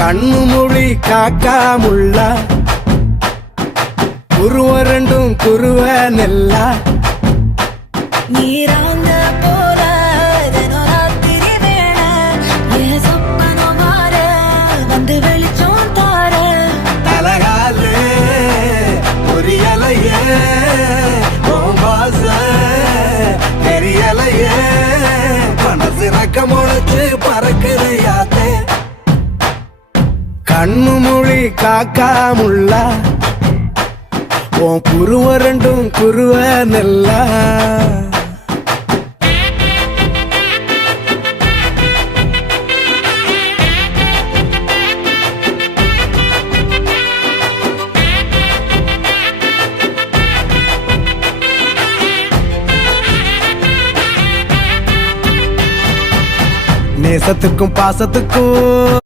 கண்ணு மொழி காக்காமுள்ள குருவ ரெண்டும் குருவ நெல்லா நீராங்க போல தினராத்திரி வேண என் சொப்பனம் மாற வந்து வெளிச்சம் தார தலகாலே பொரியலையே ஓம்பாச தெரியலையே மனசு ரக்க முளைச்சு பறக்குறையாத்தே கண்ணு மொழி காக்காமுள்ள உன் குருவ ரெண்டும் குருவ நெல்லா நேசத்துக்கும் பாசத்துக்கும்